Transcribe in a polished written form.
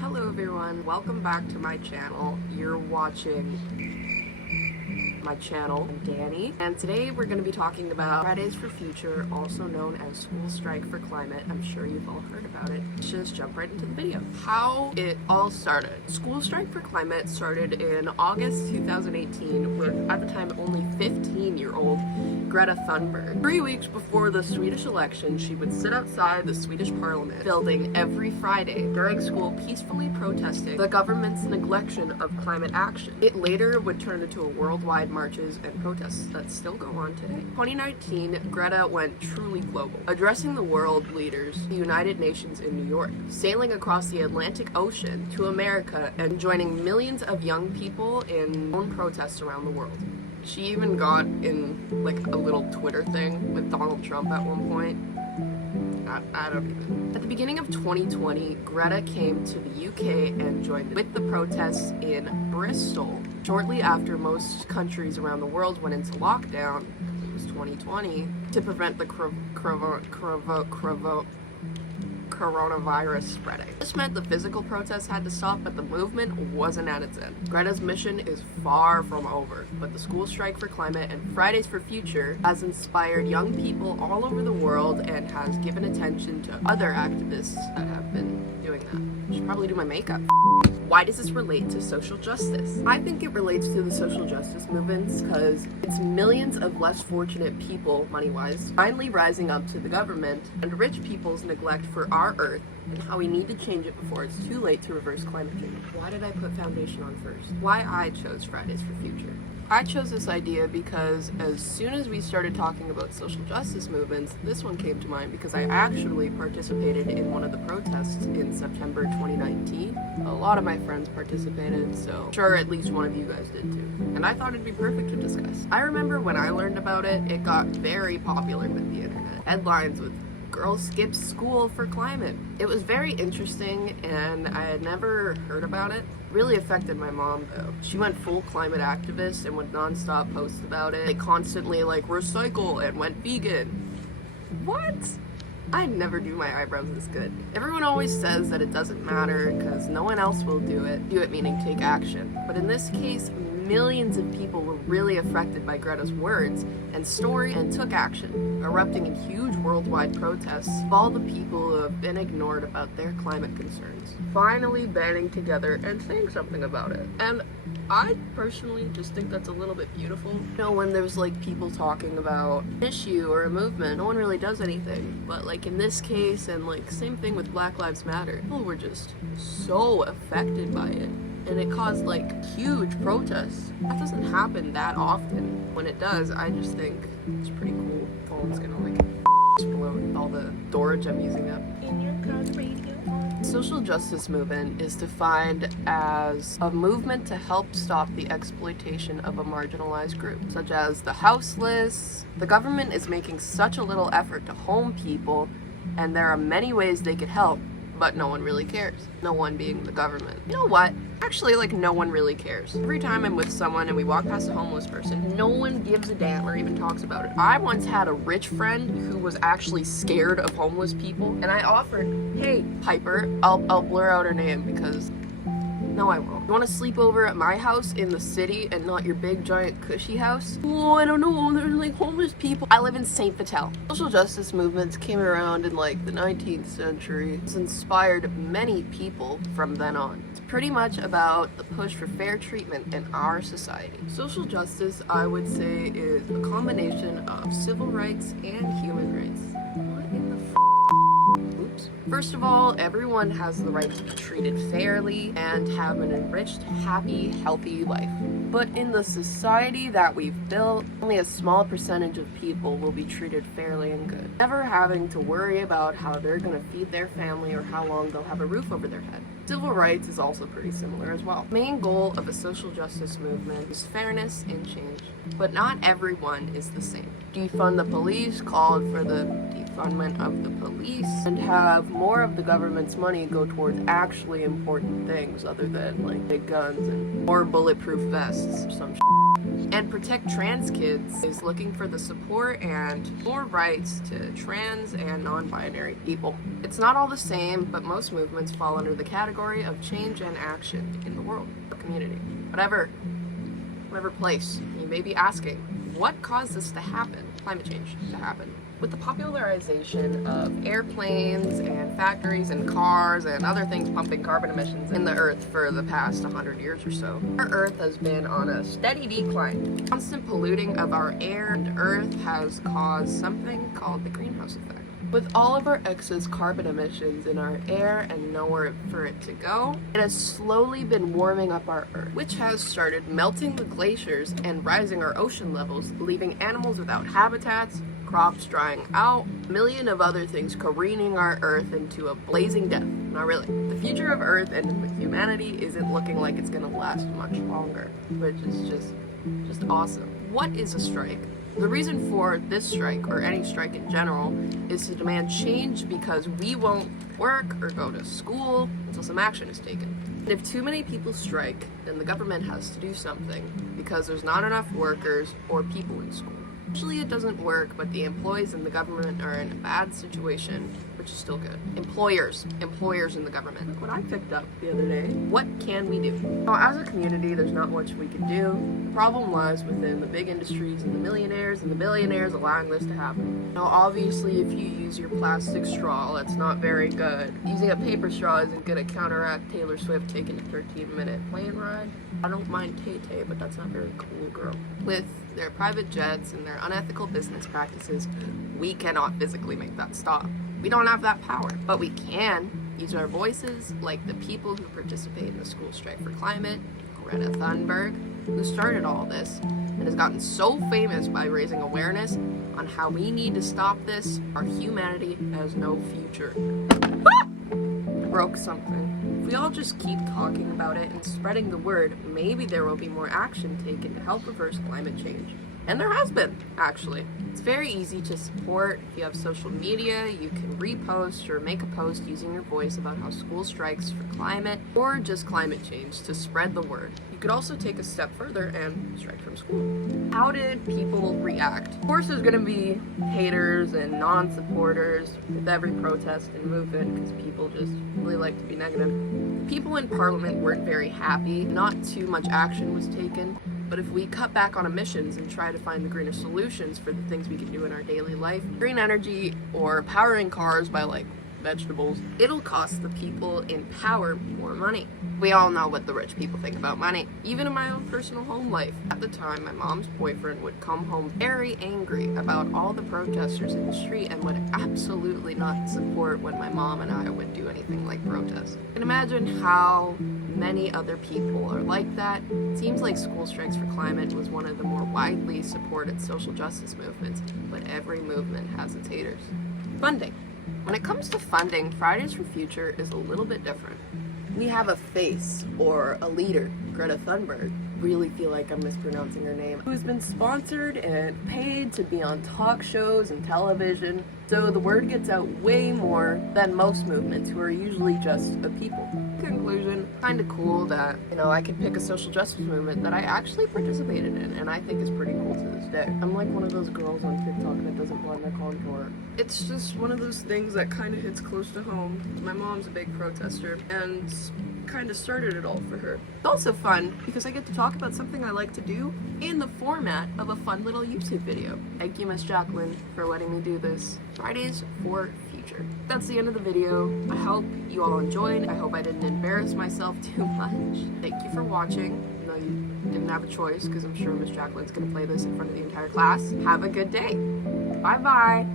Hello everyone, welcome back to my channel. You're watching my channel. I'm Danny, and today we're going to be talking about Fridays for Future, also known as School Strike for Climate. I'm sure you've all heard about it. Let's just jump right into the video. How it all started. School Strike for Climate started in August 2018 with, at the time, only 15-year-old Greta Thunberg. 3 weeks before the Swedish election, she would sit outside the Swedish parliament building every Friday during school, peacefully protesting the government's neglection of climate action. It later would turn into a worldwide marches and protests that still go on today. 2019, Greta went truly global, addressing the world leaders, the United Nations in New York, sailing across the Atlantic Ocean to America and joining millions of young people in own protests around the world. She even got in like a little Twitter thing with Donald Trump at one point. I don't even. At the beginning of 2020, Greta came to the UK and joined with the protests in Bristol. Shortly after most countries around the world went into lockdown, it was 2020, to prevent the coronavirus spreading. This meant the physical protests had to stop, but the movement wasn't at its end. Greta's mission is far from over, but the School Strike for Climate and Fridays for Future has inspired young people all over the world and has given attention to other activists that have been doing that. I should probably do my makeup. Why does this relate to social justice? I think it relates to the social justice movements because it's millions of less fortunate people, money-wise, finally rising up to the government and rich people's neglect for our earth and how we need to change it before it's too late to reverse climate change. Why did I put foundation on first? Why I chose Fridays for Future. I chose this idea because as soon as we started talking about social justice movements, this one came to mind because I actually participated in one of the protests in September 2019. A lot of my friends participated, so I'm sure at least one of you guys did too. And I thought it'd be perfect to discuss. I remember when I learned about it, it got very popular with the internet. Headlines with "Girl skips school for climate." It was very interesting and I had never heard about it. Really affected my mom though. She went full climate activist and would non-stop post about it. They constantly recycle and went vegan. What? I never do my eyebrows this good. Everyone always says that it doesn't matter because no one else will do it. Do it meaning take action. But in this case, millions of people were really affected by Greta's words and story and took action, erupting in huge worldwide protests of all the people who have been ignored about their climate concerns, finally banding together and saying something about it. And I personally just think that's a little bit beautiful. You know, when there's people talking about an issue or a movement, no one really does anything. But in this case, and same thing with Black Lives Matter, people were just so affected by it. And it caused huge protests. That doesn't happen that often. When it does, I just think it's pretty cool. Phone's gonna explode with all the storage I'm using up. Social justice movement is defined as a movement to help stop the exploitation of a marginalized group, such as the houseless. The government is making such a little effort to home people, and there are many ways they could help, but no one really cares. No one being the government. You know what? Actually, no one really cares. Every time I'm with someone and we walk past a homeless person, no one gives a damn or even talks about it. I once had a rich friend who was actually scared of homeless people, and I offered, "Hey, Piper," I'll blur out her name because no, I won't. You want to sleep over at my house in the city and not your big, giant, cushy house? Oh, I don't know. There's homeless people. I live in Saint Vital. Social justice movements came around in the 19th century. It's inspired many people from then on. It's pretty much about the push for fair treatment in our society. Social justice, I would say, is a combination of civil rights and human rights. What in the Oops. First of all, everyone has the right to be treated fairly and have an enriched, happy, healthy life. But in the society that we've built, only a small percentage of people will be treated fairly and good, never having to worry about how they're going to feed their family or how long they'll have a roof over their head. Civil rights is also pretty similar as well. The main goal of a social justice movement is fairness and change, but not everyone is the same. Defund the police called for the defundment of the police and have more of the government's money go towards actually important things other than like big guns and more bulletproof vests or some and protect trans kids is looking for the support and more rights to trans and non-binary people. It's not all the same, but most movements fall under the category of change and action in the world or community. Whatever place. You may be asking, what caused this to happen? Climate change to happen. With the popularization of airplanes and factories and cars and other things pumping carbon emissions in the earth for the past 100 years or so, our earth has been on a steady decline. Constant polluting of our air and earth has caused something called the greenhouse effect. With all of our excess carbon emissions in our air and nowhere for it to go, it has slowly been warming up our Earth, which has started melting the glaciers and rising our ocean levels, leaving animals without habitats, crops drying out, a million of other things careening our Earth into a blazing death. Not really. The future of Earth and with humanity isn't looking like it's gonna last much longer, which is just awesome. What is a strike? The reason for this strike, or any strike in general, is to demand change because we won't work or go to school until some action is taken. And if too many people strike, then the government has to do something because there's not enough workers or people in school. Usually it doesn't work, but the employees in the government are in a bad situation, which is still good. Employers in the government. Look what I picked up the other day. What can we do? Now, as a community, there's not much we can do. The problem lies within the big industries and the millionaires and the billionaires allowing this to happen. Now, obviously, if you use your plastic straw, that's not very good. Using a paper straw isn't gonna counteract Taylor Swift taking a 13-minute plane ride. I don't mind Tay-Tay, but that's not very cool, girl. With their private jets and their unethical business practices, we cannot physically make that stop. We don't have that power, but we can use our voices like the people who participate in the school strike for climate, Greta Thunberg, who started all this and has gotten so famous by raising awareness on how we need to stop this. Our humanity has no future. I broke something. If we all just keep talking about it and spreading the word, maybe there will be more action taken to help reverse climate change. And there has been, actually. It's very easy to support. If you have social media, you can repost or make a post using your voice about how school strikes for climate or just climate change to spread the word. You could also take a step further and strike from school. How did people react? Of course, there's gonna be haters and non-supporters with every protest and movement because people just really like to be negative. The people in Parliament weren't very happy. Not too much action was taken. But if we cut back on emissions and try to find the greener solutions for the things we can do in our daily life, green energy or powering cars by like vegetables, it'll cost the people in power more money. We all know what the rich people think about money. Even in my own personal home life. At the time, my mom's boyfriend would come home very angry about all the protesters in the street and would absolutely not support when my mom and I would do anything like protest. You can imagine how many other people are like that. It seems like school strikes for climate was one of the more widely supported social justice movements, but every movement has its haters. Funding. When it comes to funding, Fridays for Future is a little bit different. We have a face, or a leader, Greta Thunberg, really feel like I'm mispronouncing her name, who's been sponsored and paid to be on talk shows and television, so the word gets out way more than most movements who are usually just the people. Conclusion, kind of cool that, I could pick a social justice movement that I actually participated in and I think is pretty cool to this day. I'm like one of those girls on TikTok that doesn't blend their contour. It's just one of those things that kind of hits close to home. My mom's a big protester and kind of started it all for her. It's also fun because I get to talk about something I like to do in the format of a fun little YouTube video. Thank you, Miss Jacqueline, for letting me do this. Fridays for Future. That's the end of the video. I hope you all enjoyed. I hope I didn't embarrass myself too much. Thank you for watching. I know you didn't have a choice because I'm sure Miss Jacqueline's gonna play this in front of the entire class. Have a good day. Bye-bye.